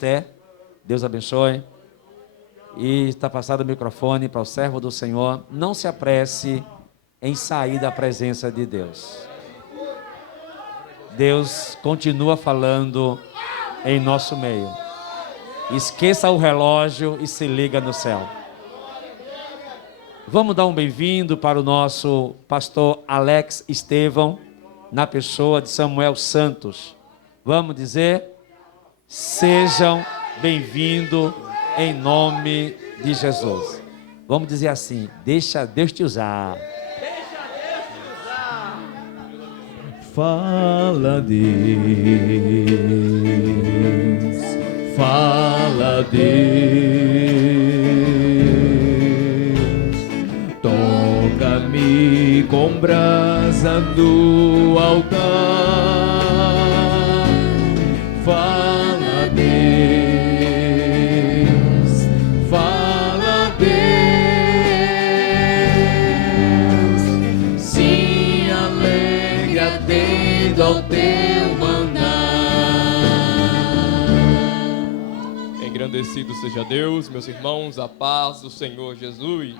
Esther. Deus abençoe. E está passado o microfone para o servo do Senhor. Não se apresse em sair da presença de Deus. Deus continua falando em nosso meio. Esqueça o relógio e se liga no céu. Vamos dar um bem-vindo para o nosso pastor Alex Estevão, na pessoa de Samuel Santos. Vamos dizer, sejam bem-vindos em nome de Jesus. Vamos dizer assim, deixa Deus te usar. Fala Deus, fala Deus, toca-me com brasa do altar, fala Deus, fala Deus, se alegra atendo ao teu mandar. Engrandecido seja Deus, meus irmãos, a paz do Senhor Jesus.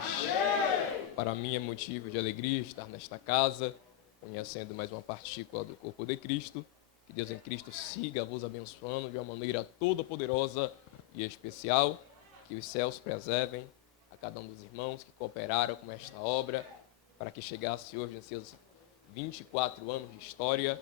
Para mim é motivo de alegria estar nesta casa, conhecendo mais uma partícula do corpo de Cristo. Que Deus em Cristo siga vos abençoando de uma maneira toda poderosa e especial. Que os céus preservem a cada um dos irmãos que cooperaram com esta obra, para que chegasse hoje em seus 24 anos de história.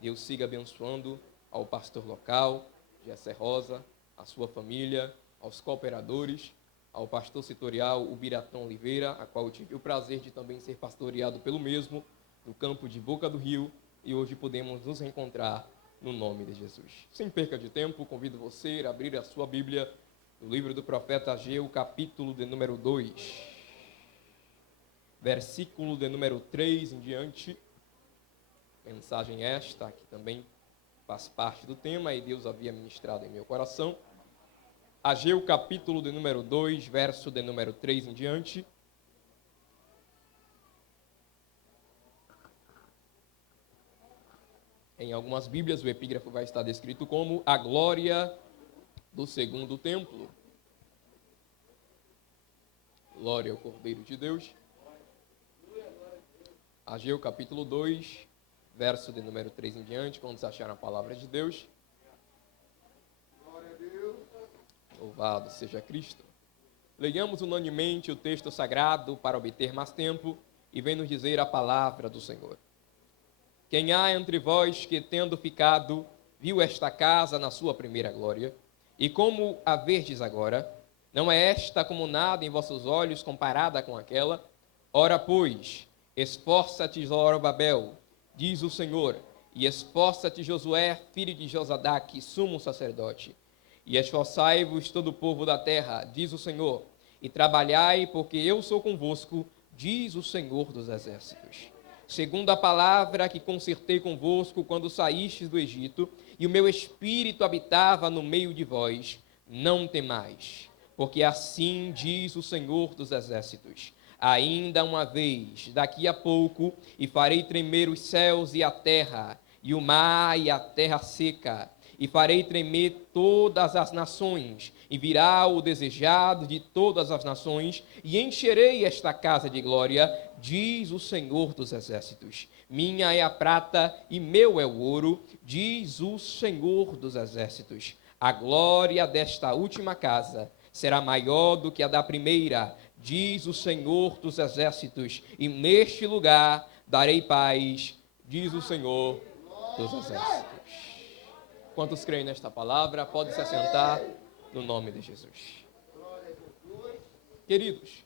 Deus siga abençoando ao pastor local, Jessé Rosa, a sua família, aos cooperadores, ao pastor setorial Ubiratão Oliveira, a qual eu tive o prazer de também ser pastoreado pelo mesmo, no campo de Boca do Rio, e hoje podemos nos reencontrar no nome de Jesus. Sem perca de tempo, convido você a abrir a sua Bíblia no livro do profeta Ageu, capítulo de número 2, versículo de número 3 em diante. Mensagem esta, que também faz parte do tema, e Deus havia ministrado em meu coração. Ageu, capítulo de número 2, verso de número 3 em diante. Em algumas Bíblias, o epígrafo vai estar descrito como a glória do segundo templo. Glória ao Cordeiro de Deus. Ageu, capítulo 2, verso de número 3 em diante, quando se achar a palavra de Deus. Louvado seja Cristo. Leiamos unanimemente o texto sagrado para obter mais tempo e vem nos dizer a palavra do Senhor. Quem há entre vós que, tendo ficado, viu esta casa na sua primeira glória, e como a verdes agora, não é esta como nada em vossos olhos comparada com aquela? Ora, pois, esforça-te, Zorobabel, diz o Senhor, e esforça-te, Josué, filho de Josadaque, sumo sacerdote. E esforçai-vos todo o povo da terra, diz o Senhor, e trabalhai, porque eu sou convosco, diz o Senhor dos exércitos. Segundo a palavra que concertei convosco quando saístes do Egito, e o meu espírito habitava no meio de vós, não temais, porque assim diz o Senhor dos exércitos. Ainda uma vez, daqui a pouco, e farei tremer os céus e a terra, e o mar e a terra seca, e farei tremer todas as nações, e virá o desejado de todas as nações, e encherei esta casa de glória, diz o Senhor dos exércitos. Minha é a prata e meu é o ouro, diz o Senhor dos exércitos. A glória desta última casa será maior do que a da primeira, diz o Senhor dos exércitos, e neste lugar darei paz, diz o Senhor dos exércitos. Quantos creem nesta palavra, podem se assentar no nome de Jesus. Queridos,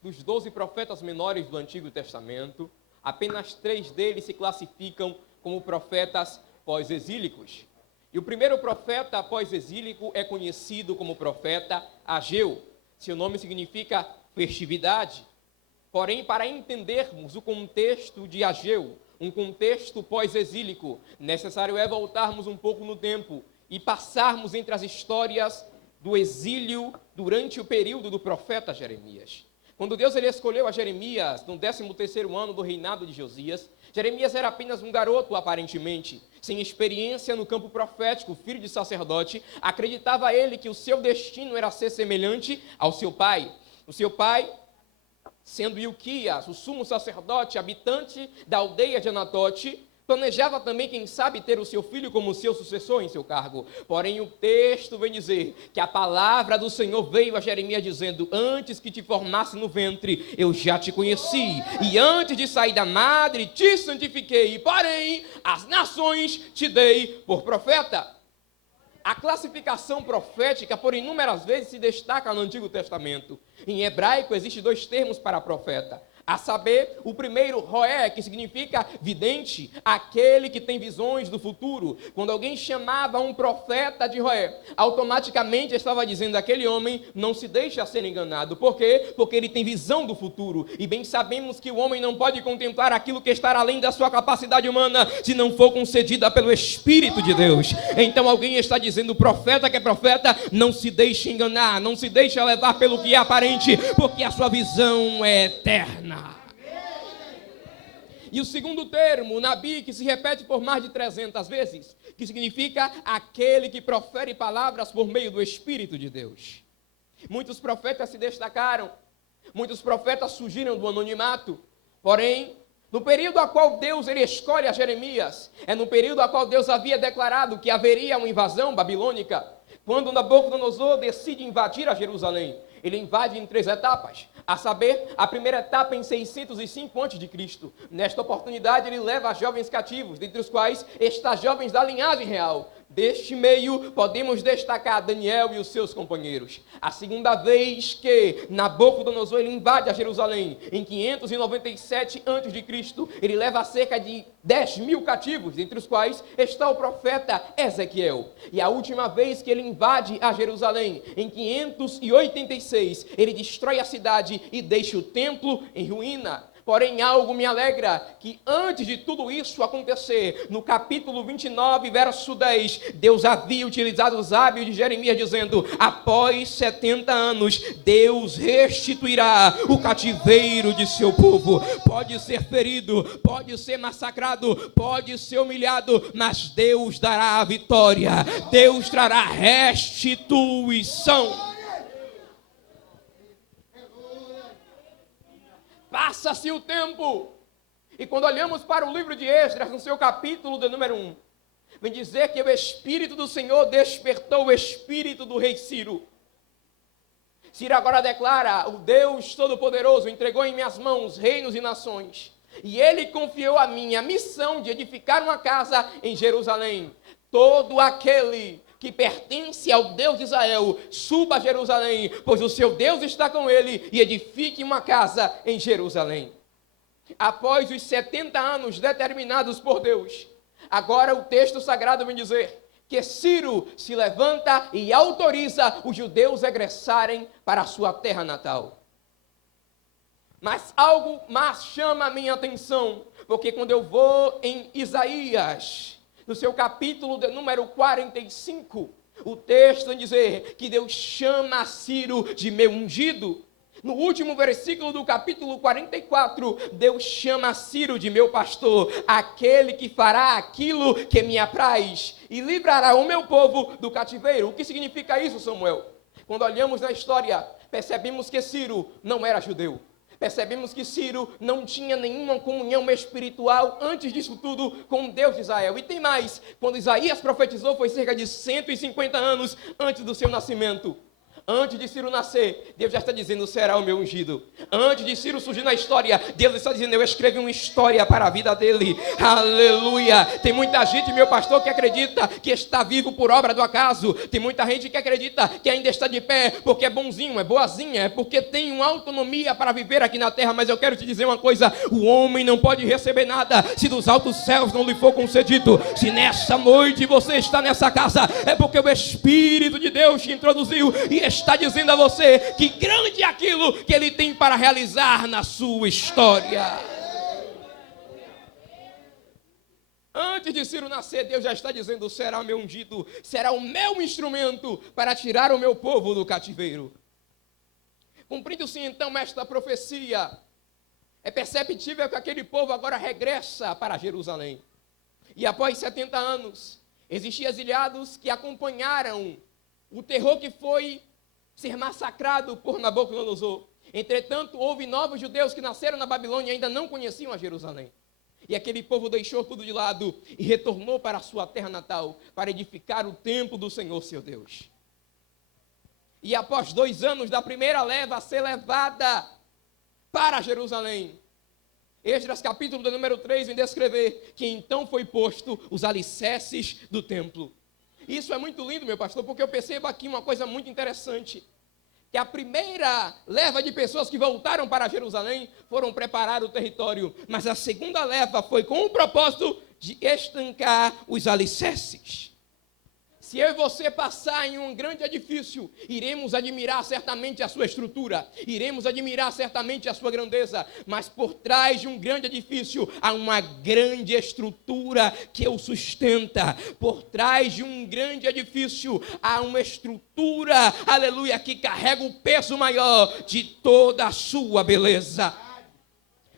dos 12 profetas menores do Antigo Testamento, apenas 3 deles se classificam como profetas pós-exílicos. E o primeiro profeta pós-exílico é conhecido como profeta Ageu. Seu nome significa festividade. Porém, para entendermos o contexto de Ageu, um contexto pós-exílico, necessário é voltarmos um pouco no tempo e passarmos entre as histórias do exílio durante o período do profeta Jeremias. Quando Deus ele escolheu a Jeremias no 13º ano do reinado de Josias, Jeremias era apenas um garoto, aparentemente, sem experiência no campo profético, filho de sacerdote. Acreditava ele que o seu destino era ser semelhante ao seu pai. O seu pai, sendo Ilquias, o sumo sacerdote, habitante da aldeia de Anatote, planejava também, quem sabe, ter o seu filho como seu sucessor em seu cargo. Porém, o texto vem dizer que a palavra do Senhor veio a Jeremias dizendo: antes que te formasse no ventre, eu já te conheci. E antes de sair da madre, te santifiquei. Porém, as nações te dei por profeta. A classificação profética, por inúmeras vezes, se destaca no Antigo Testamento. Em hebraico, existem 2 termos para profeta. A saber, o primeiro, roé, que significa vidente, aquele que tem visões do futuro. Quando alguém chamava um profeta de roé, automaticamente estava dizendo: aquele homem não se deixa ser enganado. Por quê? Porque ele tem visão do futuro. E bem sabemos que o homem não pode contemplar aquilo que está além da sua capacidade humana, se não for concedida pelo Espírito de Deus. Então alguém está dizendo: o profeta que é profeta, não se deixe enganar, não se deixe levar pelo que é aparente, porque a sua visão é eterna. E o segundo termo, Nabi, que se repete por mais de 300 vezes, que significa aquele que profere palavras por meio do Espírito de Deus. Muitos profetas se destacaram, muitos profetas surgiram do anonimato, porém, no período a qual Deus ele escolhe a Jeremias, é no período a qual Deus havia declarado que haveria uma invasão babilônica, quando Nabucodonosor decide invadir a Jerusalém. Ele invade em 3 etapas, a saber, a primeira etapa em 605 a.C. Nesta oportunidade, ele leva jovens cativos, dentre os quais está jovens da linhagem real. Deste meio, podemos destacar Daniel e os seus companheiros. A segunda vez que Nabucodonosor ele invade a Jerusalém, em 597 a.C., ele leva cerca de 10.000 cativos, dentre os quais está o profeta Ezequiel. E a última vez que ele invade a Jerusalém, em 586, ele destrói a cidade e deixa o templo em ruína. Porém, algo me alegra, que antes de tudo isso acontecer, no capítulo 29, verso 10, Deus havia utilizado os lábios de Jeremias dizendo: após 70 anos, Deus restituirá o cativeiro de seu povo. Pode ser ferido, pode ser massacrado, pode ser humilhado, mas Deus dará a vitória, Deus trará restituição. Passa-se o tempo, e quando olhamos para o livro de Esdras, no seu capítulo de número 1, vem dizer que o Espírito do Senhor despertou o espírito do rei Ciro. Ciro agora declara: o Deus Todo-Poderoso entregou em minhas mãos reinos e nações, e ele confiou a mim a missão de edificar uma casa em Jerusalém. Todo aquele que pertence ao Deus de Israel, suba a Jerusalém, pois o seu Deus está com ele, e edifique uma casa em Jerusalém. Após os 70 anos determinados por Deus, agora o texto sagrado vem dizer que Ciro se levanta e autoriza os judeus regressarem para a sua terra natal. Mas algo mais chama a minha atenção, porque quando eu vou em Isaías, no seu capítulo de número 45, o texto vai dizer que Deus chama Ciro de meu ungido. No último versículo do capítulo 44, Deus chama Ciro de meu pastor, aquele que fará aquilo que me apraz e livrará o meu povo do cativeiro. O que significa isso, Samuel? Quando olhamos na história, percebemos que Ciro não era judeu. Percebemos que Ciro não tinha nenhuma comunhão espiritual antes disso tudo com Deus de Israel. E tem mais, quando Isaías profetizou foi cerca de 150 anos antes do seu nascimento. Antes de Ciro nascer, Deus já está dizendo: será o meu ungido. Antes de Ciro surgir na história, Deus está dizendo: eu escrevi uma história para a vida dele. Aleluia. Tem muita gente, meu pastor, que acredita que está vivo por obra do acaso. Tem muita gente que acredita que ainda está de pé porque é bonzinho, é boazinha, é porque tem uma autonomia para viver aqui na terra. Mas eu quero te dizer uma coisa: o homem não pode receber nada se dos altos céus não lhe for concedido. Se nessa noite você está nessa casa, é porque o Espírito de Deus te introduziu e está dizendo a você que grande é aquilo que ele tem para realizar na sua história. Antes de Ciro nascer, Deus já está dizendo: será o meu ungido, será o meu instrumento para tirar o meu povo do cativeiro. Cumprindo-se então esta profecia, é perceptível que aquele povo agora regressa para Jerusalém. E após 70 anos, existiam exiliados que acompanharam o terror que foi ser massacrado por Nabucodonosor. Entretanto, houve novos judeus que nasceram na Babilônia e ainda não conheciam a Jerusalém. E aquele povo deixou tudo de lado e retornou para a sua terra natal para edificar o templo do Senhor, seu Deus. E após 2 anos da primeira leva a ser levada para Jerusalém, Esdras capítulo do número 3 vem descrever que então foi posto os alicerces do templo. Isso é muito lindo, meu pastor, porque eu percebo aqui uma coisa muito interessante. Que a primeira leva de pessoas que voltaram para Jerusalém foram preparar o território. Mas a segunda leva foi com o propósito de estancar os alicerces. Se eu e você passar em um grande edifício, iremos admirar certamente a sua estrutura, iremos admirar certamente a sua grandeza, mas por trás de um grande edifício há uma grande estrutura que o sustenta. Por trás de um grande edifício há uma estrutura, aleluia, que carrega o peso maior de toda a sua beleza.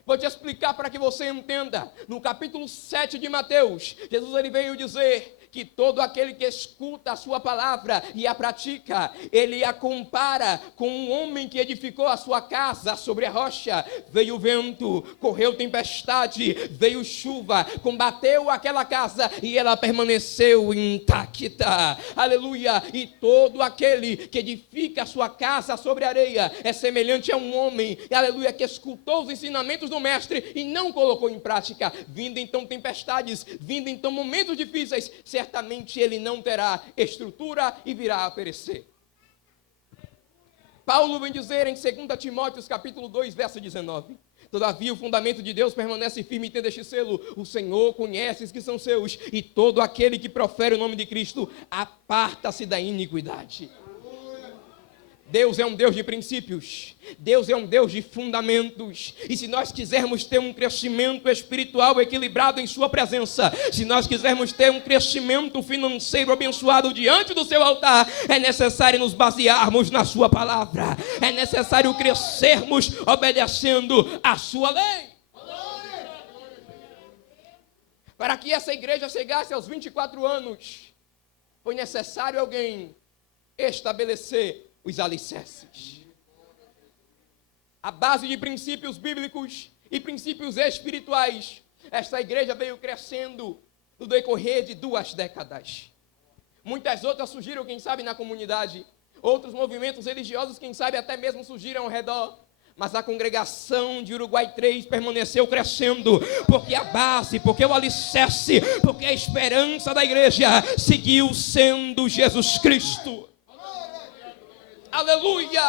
Vou te explicar para que você entenda. No capítulo 7 de Mateus, Jesus ele veio dizer que todo aquele que escuta a sua palavra e a pratica, ele a compara com um homem que edificou a sua casa sobre a rocha. Veio vento, correu tempestade, veio chuva, combateu aquela casa e ela permaneceu intacta. Aleluia! E todo aquele que edifica a sua casa sobre a areia é semelhante a um homem, aleluia, que escutou os ensinamentos do mestre e não colocou em prática. Vindo então tempestades, vindo então momentos difíceis, certamente ele não terá estrutura e virá a perecer. Paulo vem dizer em 2 Timóteo capítulo 2, verso 19: todavia o fundamento de Deus permanece firme e tem este selo: o Senhor conhece os que são seus, e todo aquele que profere o nome de Cristo aparta-se da iniquidade. Deus é um Deus de princípios, Deus é um Deus de fundamentos, e se nós quisermos ter um crescimento espiritual equilibrado em sua presença, se nós quisermos ter um crescimento financeiro abençoado diante do seu altar, é necessário nos basearmos na sua palavra, é necessário crescermos obedecendo a sua lei. Para que essa igreja chegasse aos 24 anos, foi necessário alguém estabelecer os alicerces. A base de princípios bíblicos e princípios espirituais. Esta igreja veio crescendo no decorrer de 2 décadas. Muitas outras surgiram, quem sabe, na comunidade. Outros movimentos religiosos, quem sabe, até mesmo surgiram ao redor. Mas a congregação de Uruguai 3 permaneceu crescendo, porque a base, porque o alicerce, porque a esperança da igreja seguiu sendo Jesus Cristo. Aleluia!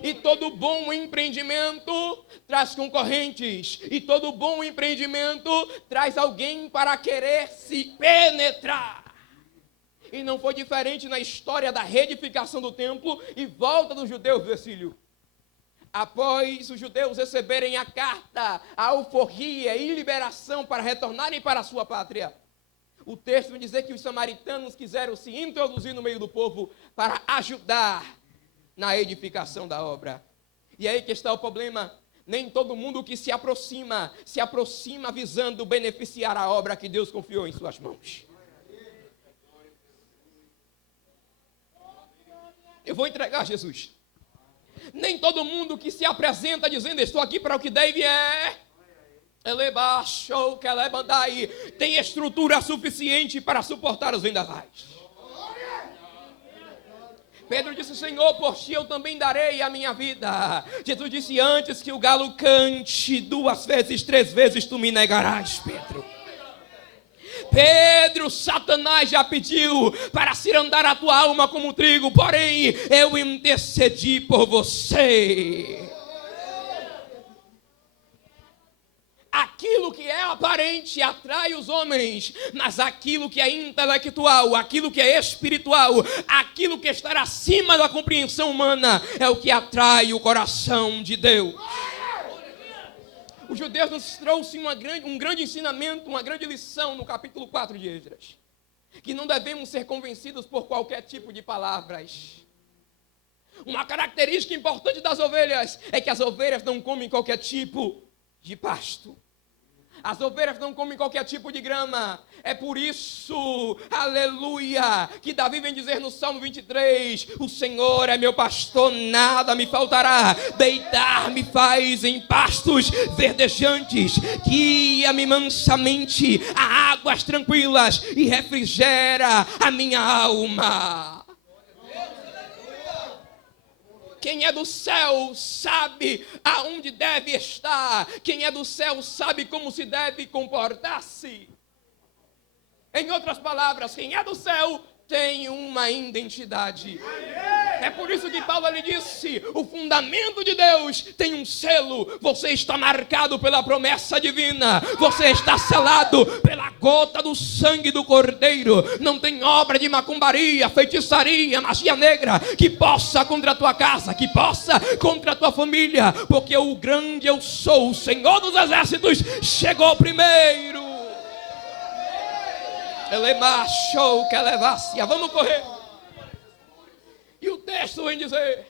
E todo bom empreendimento traz concorrentes. E todo bom empreendimento traz alguém para querer se penetrar. E não foi diferente na história da reedificação do templo e volta dos judeus do exílio. Após os judeus receberem a carta, a alforria e liberação para retornarem para a sua pátria, o texto vai dizer que os samaritanos quiseram se introduzir no meio do povo para ajudar na edificação da obra. E aí que está o problema. Nem todo mundo que se aproxima visando beneficiar a obra que Deus confiou em suas mãos. Eu vou entregar a Jesus. Nem todo mundo que se apresenta dizendo estou aqui para o que deve tem estrutura suficiente para suportar os vendavais. Pedro disse: Senhor, por ti eu também darei a minha vida. Jesus disse: antes que o galo cante 2 vezes, 3 vezes tu me negarás, Pedro. Pedro, Satanás já pediu para cirandar a tua alma como trigo, porém eu intercedi por você. Aquilo que é aparente atrai os homens, mas aquilo que é intelectual, aquilo que é espiritual, aquilo que está acima da compreensão humana é o que atrai o coração de Deus. Os judeus nos trouxe um grande ensinamento, uma grande lição no capítulo 4 de Esdras, que não devemos ser convencidos por qualquer tipo de palavras. Uma característica importante das ovelhas é que as ovelhas não comem qualquer tipo de pasto. As ovelhas não comem qualquer tipo de grama. É por isso, aleluia, que Davi vem dizer no Salmo 23, o Senhor é meu pastor, nada me faltará. Deitar-me faz em pastos verdejantes, guia-me mansamente a águas tranquilas e refrigera a minha alma. Quem é do céu sabe aonde deve estar. Quem é do céu sabe como se deve comportar-se. Em outras palavras, quem é do céu tem uma identidade. É por isso que Paulo lhe disse, o fundamento de Deus tem um selo. Você está marcado pela promessa divina. Você está selado pela gota do sangue do Cordeiro. Não tem obra de macumbaria, feitiçaria, magia negra que possa contra a tua casa, que possa contra a tua família. Porque o grande eu sou, o Senhor dos Exércitos, chegou primeiro. Ele marchou que levasse. Vamos correr. E o texto vem dizer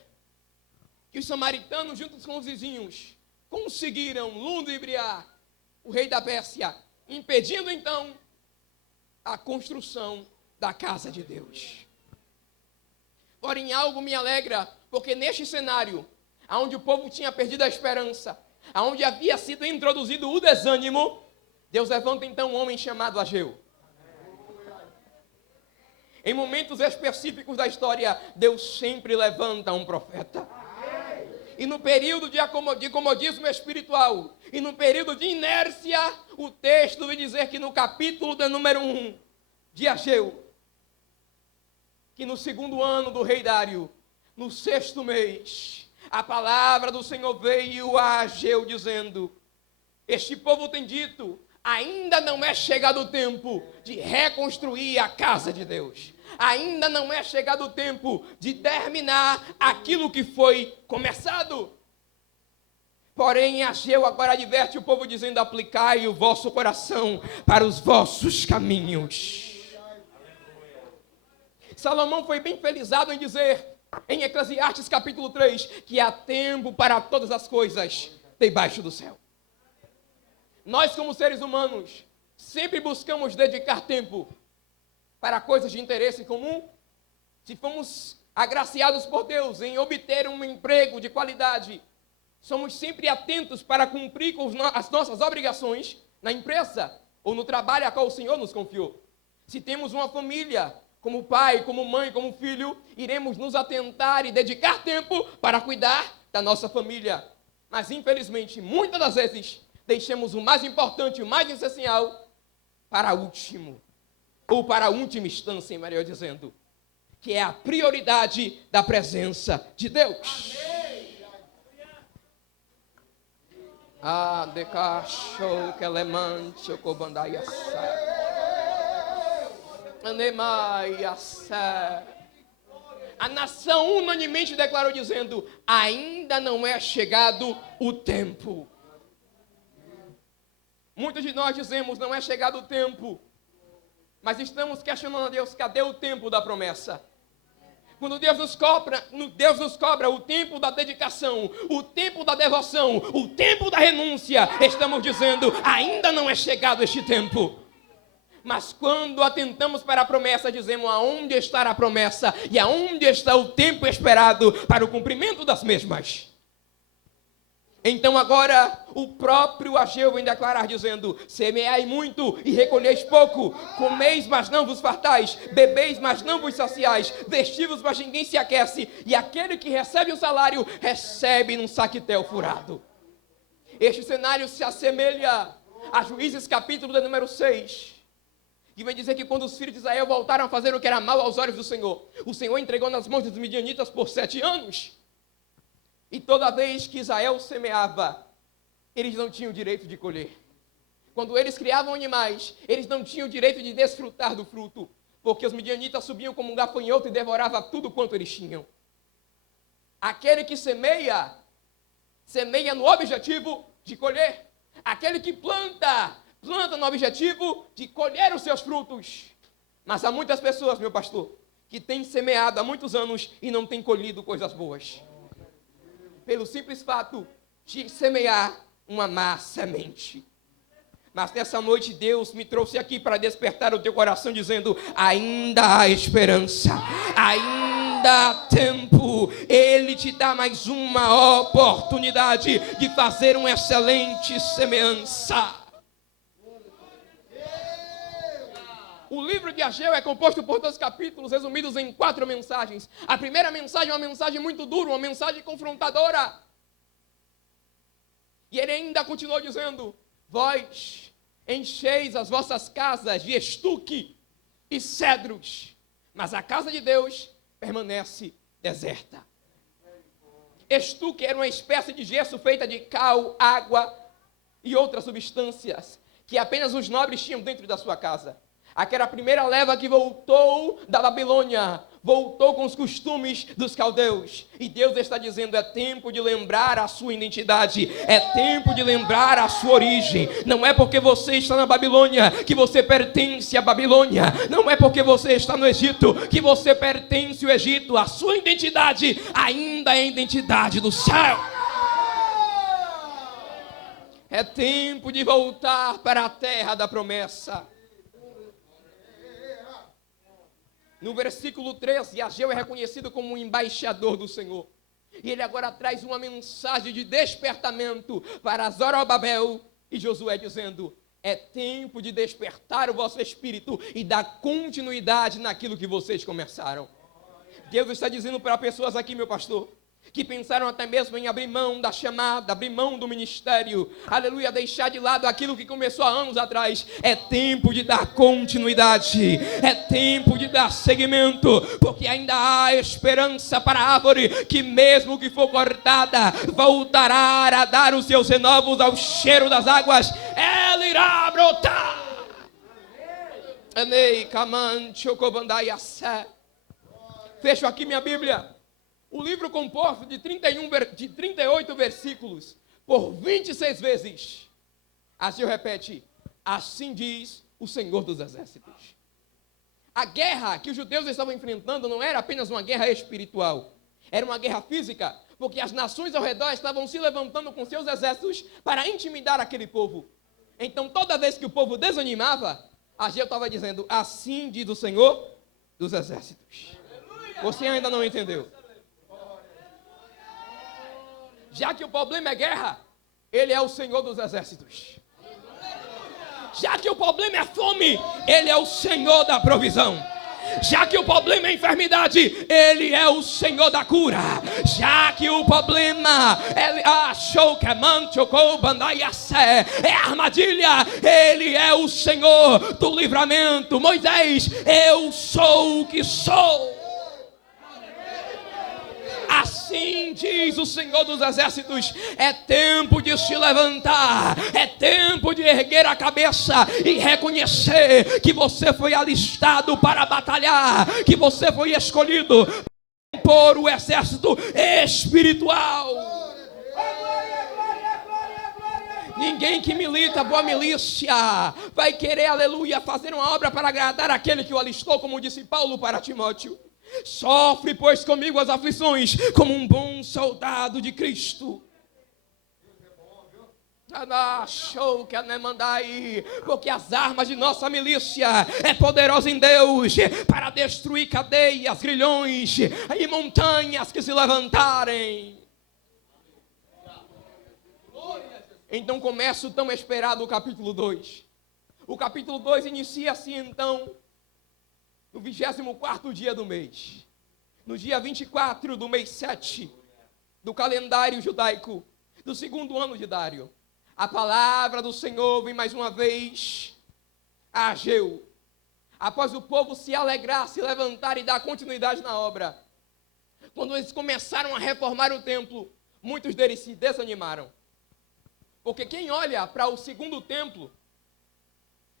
que os samaritanos, juntos com os vizinhos, conseguiram ludibriar o rei da Pérsia, impedindo então a construção da casa de Deus. Porém, algo me alegra, porque neste cenário, onde o povo tinha perdido a esperança, onde havia sido introduzido o desânimo, Deus levanta então um homem chamado Ageu. Em momentos específicos da história, Deus sempre levanta um profeta. E no período de comodismo espiritual, e no período de inércia, o texto vem dizer que no capítulo de número 1 de Ageu, que no 2º ano do rei Dário, no 6º mês, a palavra do Senhor veio a Ageu dizendo, este povo tem dito, ainda não é chegado o tempo de reconstruir a casa de Deus. Ainda não é chegado o tempo de terminar aquilo que foi começado. Porém, Ageu agora adverte o povo dizendo, aplicai o vosso coração para os vossos caminhos. Salomão foi bem felizado em dizer, em Eclesiastes capítulo 3, que há tempo para todas as coisas debaixo do céu. Nós, como seres humanos, sempre buscamos dedicar tempo para coisas de interesse comum. Se fomos agraciados por Deus em obter um emprego de qualidade, somos sempre atentos para cumprir com as nossas obrigações na empresa ou no trabalho a qual o Senhor nos confiou. Se temos uma família, como pai, como mãe, como filho, iremos nos atentar e dedicar tempo para cuidar da nossa família. Mas, infelizmente, muitas das vezes, deixamos o mais importante, o mais essencial, para último. Ou para a última instância, melhor dizendo, que é a prioridade da presença de Deus. A nação unanimemente declarou dizendo, ainda não é chegado o tempo. Muitos de nós dizemos, não é chegado o tempo. Mas estamos questionando a Deus, cadê o tempo da promessa? Quando Deus nos cobra o tempo da dedicação, o tempo da devoção, o tempo da renúncia, estamos dizendo, ainda não é chegado este tempo. Mas quando atentamos para a promessa, dizemos, aonde está a promessa e aonde está o tempo esperado para o cumprimento das mesmas? Então agora o próprio Ageu vem declarar dizendo, semeai muito e recolheis pouco, comeis, mas não vos fartais, bebeis, mas não vos saciais, vestivos, mas ninguém se aquece, e aquele que recebe o salário, recebe num saquetel furado. Este cenário se assemelha a Juízes capítulo de número 6, que vai dizer que quando os filhos de Israel voltaram a fazer o que era mal aos olhos do Senhor, o Senhor entregou nas mãos dos midianitas por 7 anos. E toda vez que Israel semeava, eles não tinham direito de colher. Quando eles criavam animais, eles não tinham direito de desfrutar do fruto, porque os midianitas subiam como um gafanhoto e devoravam tudo quanto eles tinham. Aquele que semeia no objetivo de colher. Aquele que planta no objetivo de colher os seus frutos. Mas há muitas pessoas, meu pastor, que tem semeado há muitos anos e não tem colhido coisas boas. Pelo simples fato de semear uma má semente. Mas nessa noite Deus me trouxe aqui para despertar o teu coração dizendo: ainda há esperança, ainda há tempo. Ele te dá mais uma oportunidade de fazer uma excelente semeança. O livro de Ageu é composto por 2 capítulos resumidos em 4 mensagens. A primeira mensagem é uma mensagem muito dura, uma mensagem confrontadora. E ele ainda continuou dizendo: vós encheis as vossas casas de estuque e cedros, mas a casa de Deus permanece deserta. Estuque era uma espécie de gesso feita de cal, água e outras substâncias que apenas os nobres tinham dentro da sua casa. Aquela primeira leva que voltou da Babilônia, voltou com os costumes dos caldeus. E Deus está dizendo: é tempo de lembrar a sua identidade, é tempo de lembrar a sua origem. Não é porque você está na Babilônia que você pertence à Babilônia. Não é porque você está no Egito que você pertence ao Egito. A sua identidade ainda é a identidade do céu. É tempo de voltar para a terra da promessa. No versículo 13, Ageu é reconhecido como um embaixador do Senhor. E ele agora traz uma mensagem de despertamento para Zorobabel e Josué, dizendo: é tempo de despertar o vosso espírito e dar continuidade naquilo que vocês começaram. Deus está dizendo para pessoas aqui, meu pastor, que pensaram até mesmo em abrir mão da chamada, abrir mão do ministério, aleluia, deixar de lado aquilo que começou há anos atrás. É tempo de dar continuidade, é tempo de dar seguimento, porque ainda há esperança para a árvore, que mesmo que for cortada, voltará a dar os seus renovos ao cheiro das águas, ela irá brotar. Fecho aqui minha Bíblia. O livro composto de 38 versículos, por 26 vezes, Ageu repete: assim diz o Senhor dos Exércitos. A guerra que os judeus estavam enfrentando não era apenas uma guerra espiritual, era uma guerra física, porque as nações ao redor estavam se levantando com seus exércitos para intimidar aquele povo. Então, toda vez que o povo desanimava, Ageu estava dizendo: assim diz o Senhor dos Exércitos. Você ainda não entendeu? Já que o problema é guerra, Ele é o Senhor dos Exércitos. Já que o problema é fome, Ele é o Senhor da provisão. Já que o problema é enfermidade, Ele é o Senhor da cura. Já que o problema é armadilha, Ele é o Senhor do livramento. Moisés: eu sou o que sou. Assim diz o Senhor dos Exércitos: é tempo de se levantar, é tempo de erguer a cabeça e reconhecer que você foi alistado para batalhar, que você foi escolhido por o exército espiritual. Ninguém que milita boa milícia vai querer, aleluia, fazer uma obra para agradar aquele que o alistou, como disse Paulo para Timóteo. Sofre, pois, comigo as aflições, como um bom soldado de Cristo. Porque as armas de nossa milícia é poderosa em Deus para destruir cadeias, grilhões e montanhas que se levantarem. Então começa o tão esperado capítulo 2. O capítulo 2 inicia-se então no 24º dia do mês, no dia 24 do mês 7 do calendário judaico, do 2º ano de Dário. A palavra do Senhor vem mais uma vez a Ageu. Após o povo se alegrar, se levantar e dar continuidade na obra, quando eles começaram a reformar o templo, muitos deles se desanimaram. Porque quem olha para o segundo templo,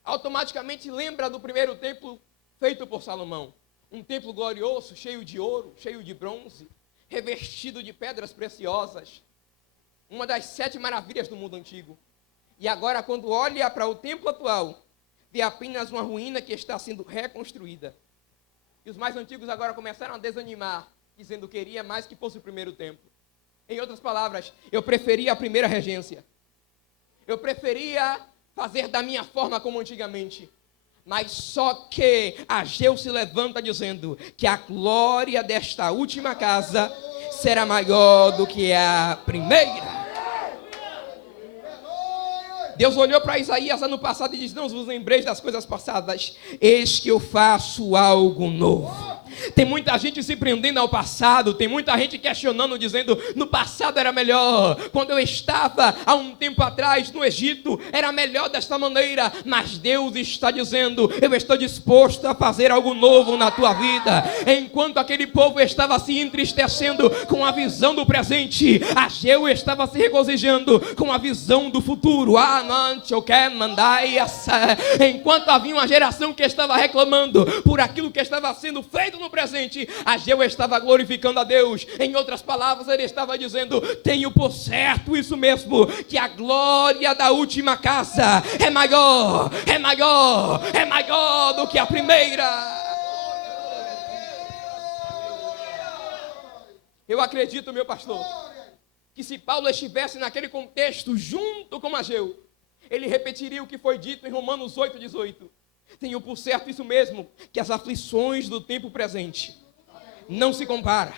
automaticamente lembra do primeiro templo feito por Salomão. Um templo glorioso, cheio de ouro, cheio de bronze, revestido de pedras preciosas. Uma das 7 maravilhas do mundo antigo. E agora, quando olha para o templo atual, vê apenas uma ruína que está sendo reconstruída. E os mais antigos agora começaram a desanimar, dizendo que queria mais que fosse o primeiro tempo. Em outras palavras, eu preferia a primeira regência. Eu preferia fazer da minha forma como antigamente. Mas só que Ageu se levanta dizendo que a glória desta última casa será maior do que a primeira. Deus olhou para Isaías ano passado e disse: não vos lembreis das coisas passadas, eis que eu faço algo novo. Tem muita gente se prendendo ao passado, tem muita gente questionando, dizendo: no passado era melhor, quando eu estava há um tempo atrás no Egito, era melhor desta maneira. Mas Deus está dizendo: eu estou disposto a fazer algo novo na tua vida. Enquanto aquele povo estava se entristecendo com a visão do presente, Ageu estava se regozijando com a visão do futuro. Enquanto havia uma geração que estava reclamando por aquilo que estava sendo feito no presente, Ageu estava glorificando a Deus. Em outras palavras, ele estava dizendo: tenho por certo isso mesmo, que a glória da última casa é maior do que a primeira. Eu acredito, meu pastor, que se Paulo estivesse naquele contexto junto com Ageu, ele repetiria o que foi dito em Romanos 8,18. Tenho por certo isso mesmo, que as aflições do tempo presente não se compara.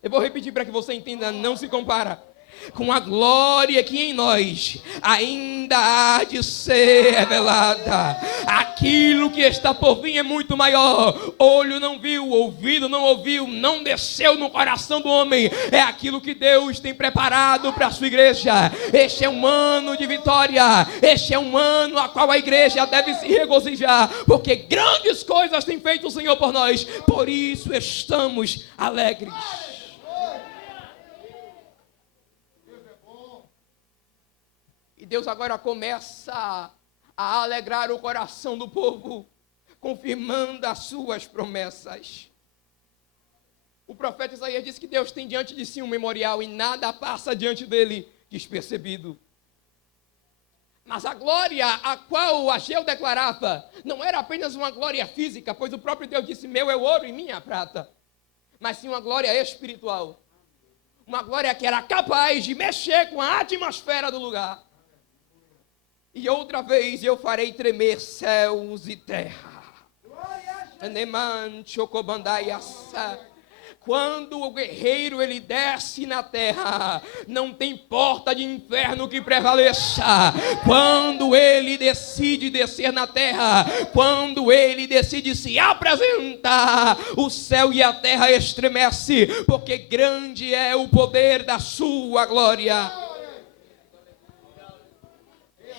Eu vou repetir para que você entenda: não se compara com a glória que em nós ainda há de ser revelada. Aquilo que está por vir é muito maior. Olho não viu, ouvido não ouviu, não desceu no coração do homem. É aquilo que Deus tem preparado para a sua igreja. Este é um ano de vitória. Este é um ano a qual a igreja deve se regozijar, porque grandes coisas tem feito o Senhor por nós. Por isso estamos alegres. E Deus agora começa a alegrar o coração do povo, confirmando as suas promessas. O profeta Isaías disse que Deus tem diante de si um memorial e nada passa diante dele despercebido. Mas a glória a qual Ageu declarava não era apenas uma glória física, pois o próprio Deus disse: meu é o ouro e minha a prata, mas sim uma glória espiritual. Uma glória que era capaz de mexer com a atmosfera do lugar. E outra vez eu farei tremer céus e terra. Quando o guerreiro ele desce na terra, não tem porta de inferno que prevaleça. Quando ele decide descer na terra, quando ele decide se apresentar, o céu e a terra estremecem, porque grande é o poder da sua glória.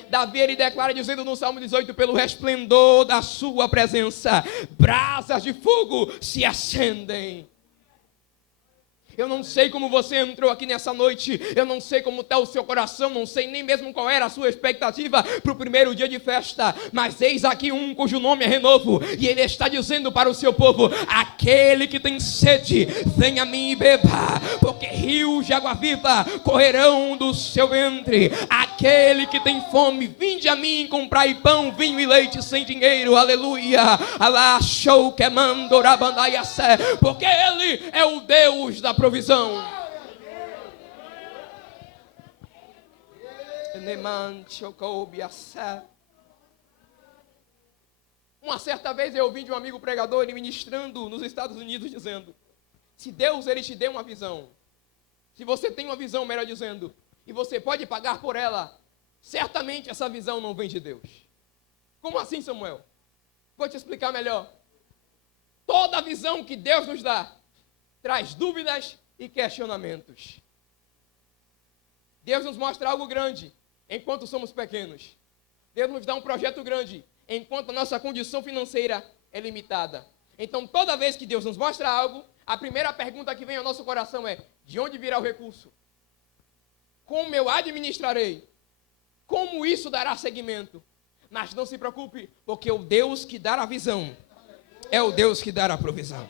Davi ele declara dizendo no Salmo 18: pelo resplendor da sua presença, brasas de fogo se acendem. Eu não sei como você entrou aqui nessa noite, eu não sei como está o seu coração, não sei nem mesmo qual era a sua expectativa para o primeiro dia de festa, mas eis aqui um cujo nome é renovo, e ele está dizendo para o seu povo: aquele que tem sede, venha a mim e beba, porque rios de água viva correrão do seu ventre. Aquele que tem fome, vinde a mim, comprai pão, vinho e leite sem dinheiro, aleluia, alá show que mandorabandaiaçé, porque ele é o Deus da provisão. Uma certa vez eu ouvi de um amigo pregador, ele ministrando nos Estados Unidos, dizendo: se Deus ele te deu uma visão, se você tem uma visão, melhor dizendo, e você pode pagar por ela, certamente essa visão não vem de Deus. Como assim, Samuel? Vou te explicar melhor. Toda visão que Deus nos dá traz dúvidas e questionamentos. Deus nos mostra algo grande enquanto somos pequenos. Deus nos dá um projeto grande enquanto a nossa condição financeira é limitada. Então, toda vez que Deus nos mostra algo, a primeira pergunta que vem ao nosso coração é: de onde virá o recurso? Como eu administrarei? Como isso dará seguimento? Mas não se preocupe, porque o Deus que dá a visão é o Deus que dá a provisão.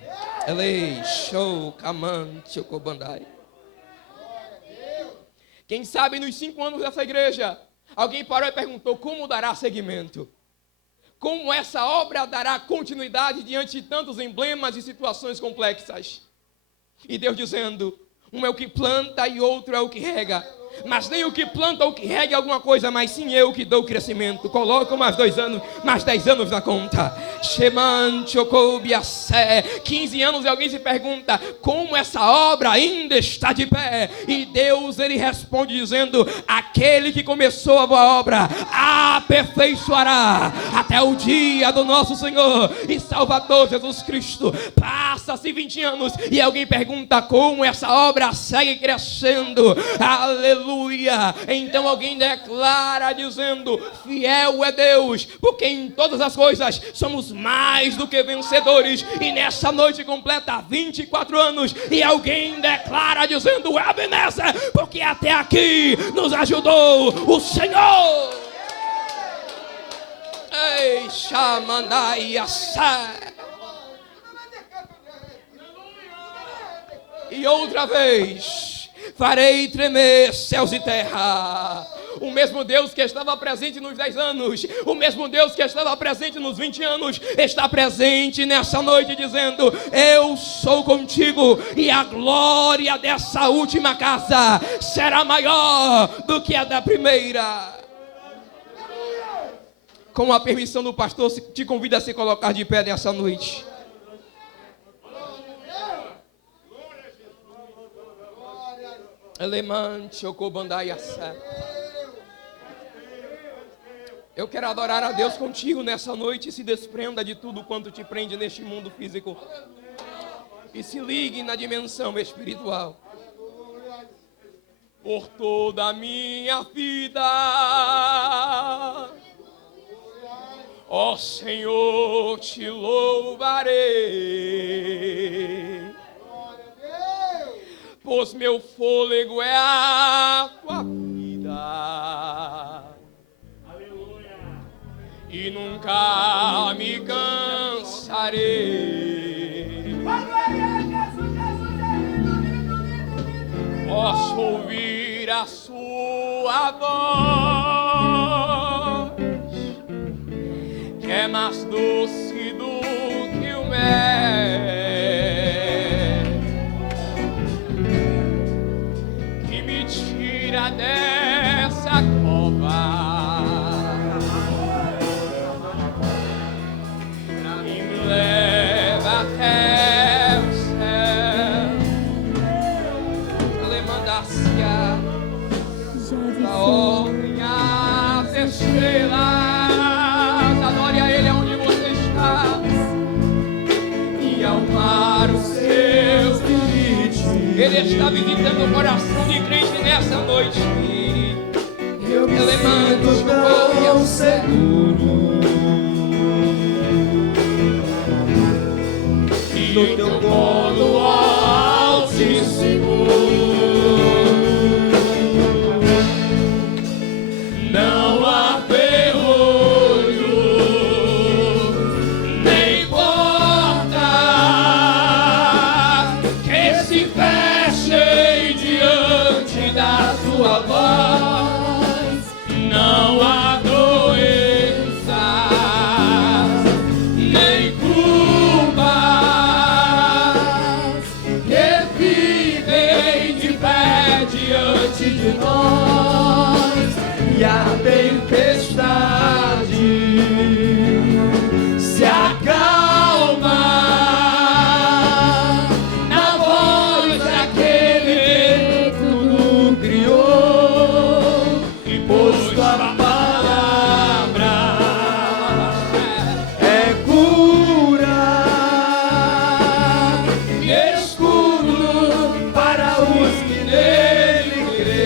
Quem sabe nos 5 anos dessa igreja, alguém parou e perguntou: como dará seguimento? como essa obra dará continuidade diante de tantos emblemas e situações complexas. E Deus dizendo, um é o que planta e outro é o que rega. Mas nem o que planta ou o que rega é alguma coisa, mas sim eu que dou o crescimento. Coloco mais 2 anos, mais 10 anos na conta. 15 anos e alguém se pergunta como essa obra ainda está de pé. E Deus, ele responde dizendo, aquele que começou a boa obra aperfeiçoará até o dia do nosso Senhor e Salvador Jesus Cristo. Passa-se 20 anos e alguém pergunta como essa obra segue crescendo. Aleluia. Então alguém declara dizendo, fiel é Deus, porque em todas as coisas somos mais do que vencedores. E nessa noite completa 24 anos e alguém declara dizendo, Ebenezer, porque até aqui nos ajudou o Senhor. Ei, Xamandai Assé. E outra vez farei tremer céus e terra. O mesmo Deus que estava presente nos 10 anos, o mesmo Deus que estava presente nos 20 anos, está presente nessa noite dizendo, eu sou contigo e a glória dessa última casa será maior do que a da primeira. Com a permissão do pastor, te convido a se colocar de pé nessa noite. Eu quero adorar a Deus contigo nessa noite. Se desprenda de tudo quanto te prende neste mundo físico e se ligue na dimensão espiritual. Por toda a minha vida, ó Senhor, te louvarei, pois meu fôlego é a tua vida. Aleluia. E nunca me cansarei. Posso ouvir a sua voz, que é mais doce do que o mel, dessa cova e me leva até o céu. Lemandacia da ordem às estrelas, adore a Ele onde você está e ao mar os seus limites. Ele está visitando o coração de crente nessa noite. Eu me sinto tão seguro no teu colo altíssimo. Não há ferrolho nem porta que se fechem diante da tua voz. Não há doenças, nem culpas que fiquem de pé diante de nós. E a tempestade se acalma na voz daquele que tudo criou e pôs tua palavra é cura e escudo para os que nele creem.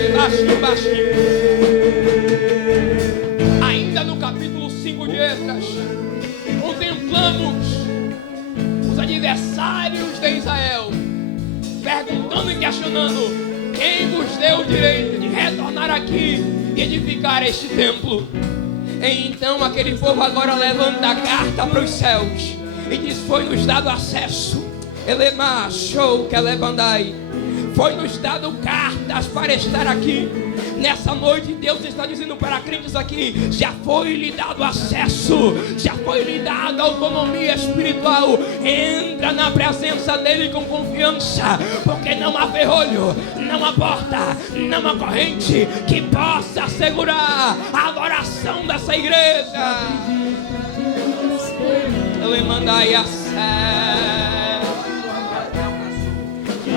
Ainda no capítulo 5 de Esdras, contemplamos os adversários de Israel perguntando e questionando quem vos deu o direito de retornar aqui e edificar este templo. Então aquele povo agora levanta a carta para os céus e diz, foi-nos dado acesso. Elema, show, que elebandai. Foi-nos dado cartas para estar aqui. Nessa noite Deus está dizendo para crentes aqui: já foi lhe dado acesso, já foi lhe dada autonomia espiritual. Entra na presença dele com confiança, porque não há ferrolho, não há porta, não há corrente que possa segurar a adoração dessa igreja. Ele manda aí a fé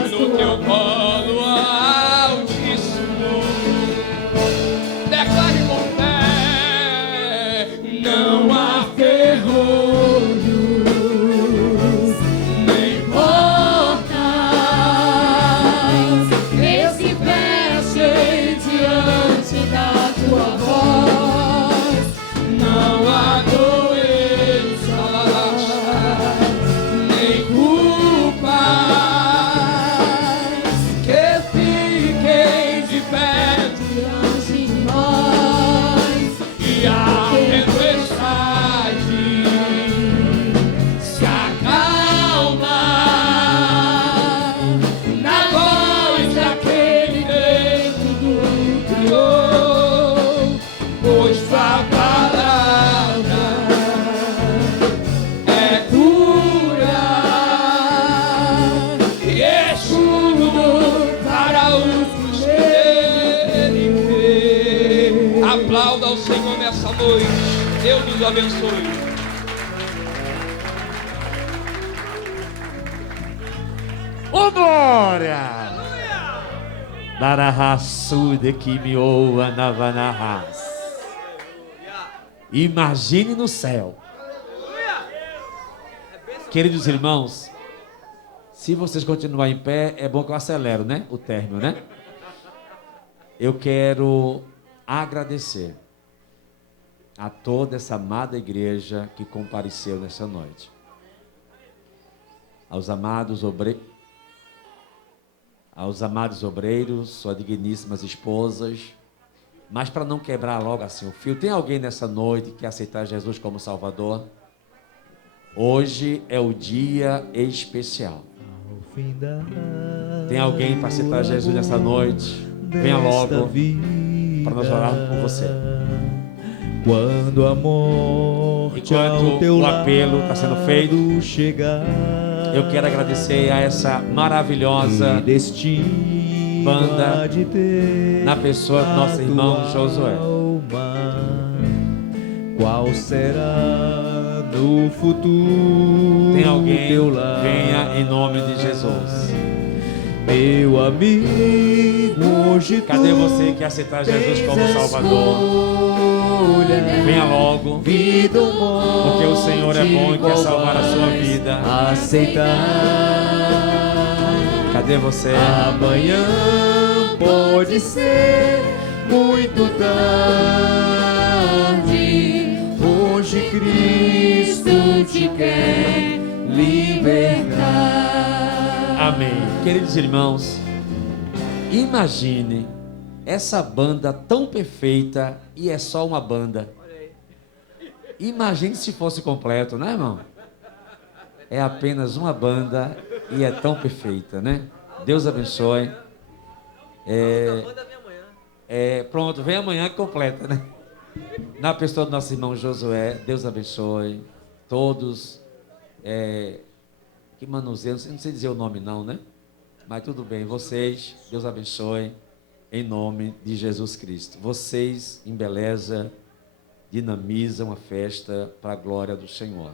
no teu colo altíssimo. Declare com fé: não há ferrolhos, nem portas que se fechem diante da tua voz. não há doença, nem culpas que fiquem de pé. Diante de nós, E a tempestade se acalma na voz daquele Deus do Criou, pois tua palavra é cura e escudo para os que nele crê. Aplauda ao Senhor nessa noite. Deus nos abençoe. Ô glória! Darahassude que me oa navanahas. Imagine no céu. Queridos irmãos, se vocês continuarem em pé, é bom que eu acelero, né? O término, né? Eu quero agradecer a toda essa amada igreja que compareceu nessa noite. Aos amados obreiros, suas digníssimas esposas. Mas para não quebrar logo assim o fio, tem alguém nessa noite que quer aceitar Jesus como Salvador? Hoje é o dia especial. Tem alguém para aceitar Jesus nessa noite? Venha logo para nós orarmos por você. Quando a morte Enquanto ao teu o apelo está sendo feito, lado chegar, eu quero agradecer a essa maravilhosa que destino banda há de ter na pessoa do nosso a irmão tua Josué. alma? Qual será no futuro Tem alguém? teu lar? Venha em nome de Jesus. Meu amigo, hoje Cadê tu você que quer aceitar Jesus como fez Salvador? escolha, Venha logo, vida ou morte, porque o Senhor é bom e quer salvar a sua vida. aceitar. Cadê você? Amanhã pode ser muito tarde. Hoje Cristo te quer libertar. Amém. Queridos irmãos, imagine essa banda tão perfeita e é só uma banda. Imagine se fosse completo, né, irmão? É apenas uma banda e é tão perfeita, né? Deus abençoe. Pronto, vem amanhã que completa, né? Na pessoa do nosso irmão Josué, Deus abençoe. Todos que manuseiam, não sei dizer o nome não, né? Mas tudo bem, vocês, Deus abençoe, em nome de Jesus Cristo. Vocês embelezam, dinamizam a festa para a glória do Senhor.